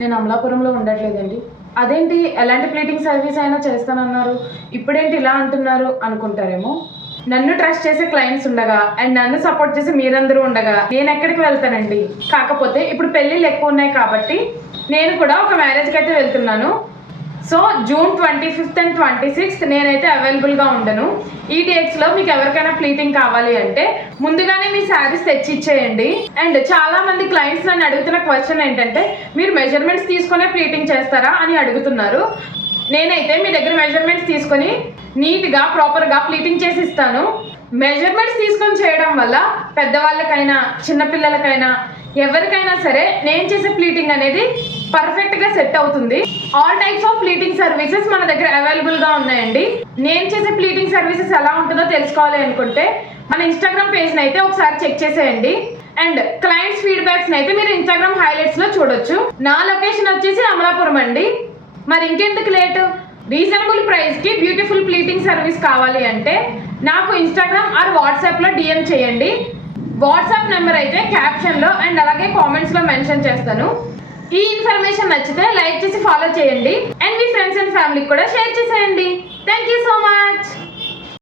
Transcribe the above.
నేను అమలాపురంలో ఉండట్లేదండి. అదేంటి ఎలాంటి ప్లీటింగ్ సర్వీస్ అయినా చేస్తానన్నారు, ఇప్పుడేంటి ఇలా అంటున్నారు అనుకుంటారేమో. నన్ను ట్రస్ట్ చేసే క్లయింట్స్ ఉండగా అండ్ నన్ను సపోర్ట్ చేసే మీరందరూ ఉండగా నేను ఎక్కడికి వెళ్తానండి. కాకపోతే ఇప్పుడు పెళ్ళిళ్ళు ఎక్కువ ఉన్నాయి కాబట్టి నేను కూడా ఒక మ్యారేజ్కి అయితే వెళ్తున్నాను. So June 25th and 26th నేనైతే అవైలబుల్గా ఉండను. ఈ డేట్స్లో మీకు ఎవరికైనా ప్లీటింగ్ కావాలి అంటే ముందుగానే మీ శారీస్ తెచ్చి ఇచ్చేయండి. అండ్ చాలా మంది క్లయింట్స్ నన్ను అడుగుతున్న క్వశ్చన్ ఏంటంటే, మీరు మెజర్మెంట్స్ తీసుకునే ప్లీటింగ్ చేస్తారా అని అడుగుతున్నారు. నేనైతే మీ దగ్గర మెజర్మెంట్స్ తీసుకొని నీట్గా ప్రాపర్గా ప్లీటింగ్ చేసి ఇస్తాను. మెజర్మెంట్స్ తీసుకొని చేయడం వల్ల పెద్దవాళ్ళకైనా చిన్నపిల్లలకైనా ఎవరికైనా సరే నేను చేసే ప్లీటింగ్ అనేది పర్ఫెక్ట్గా సెట్ అవుతుంది. All types of pleating services మన దగ్గర అవైలబుల్గా ఉన్నాయండి. నేను చేసే ప్లీటింగ్ సర్వీసెస్ ఎలా ఉంటుందో తెలుసుకోవాలి అనుకుంటే మన ఇన్స్టాగ్రామ్ పేజ్ని అయితే ఒకసారి చెక్ చేసేయండి. అండ్ క్లయింట్స్ ఫీడ్బ్యాక్స్ని అయితే మీరు ఇన్స్టాగ్రామ్ హైలైట్స్లో చూడొచ్చు. నా లొకేషన్ వచ్చేసి అమలాపురం అండి. మరి ఇంకెందుకు లేటు, రీజనబుల్ ప్రైస్కి బ్యూటిఫుల్ ప్లీటింగ్ సర్వీస్ కావాలి అంటే నాకు ఇన్స్టాగ్రామ్ ఆర్ వాట్సాప్లో డిఎం చేయండి. వాట్సాప్ నెంబర్ అయితే క్యాప్షన్లో అండ్ అలాగే కామెంట్స్లో మెన్షన్ చేస్తాను. ఈ ఇన్ఫర్మేషన్ నచ్చితే లైక్ చేసి ఫాలో చేయండి అండ్ మీ ఫ్రెండ్స్ అండ్ ఫ్యామిలీకి కూడా షేర్ చేసేయండి. Thank you so much.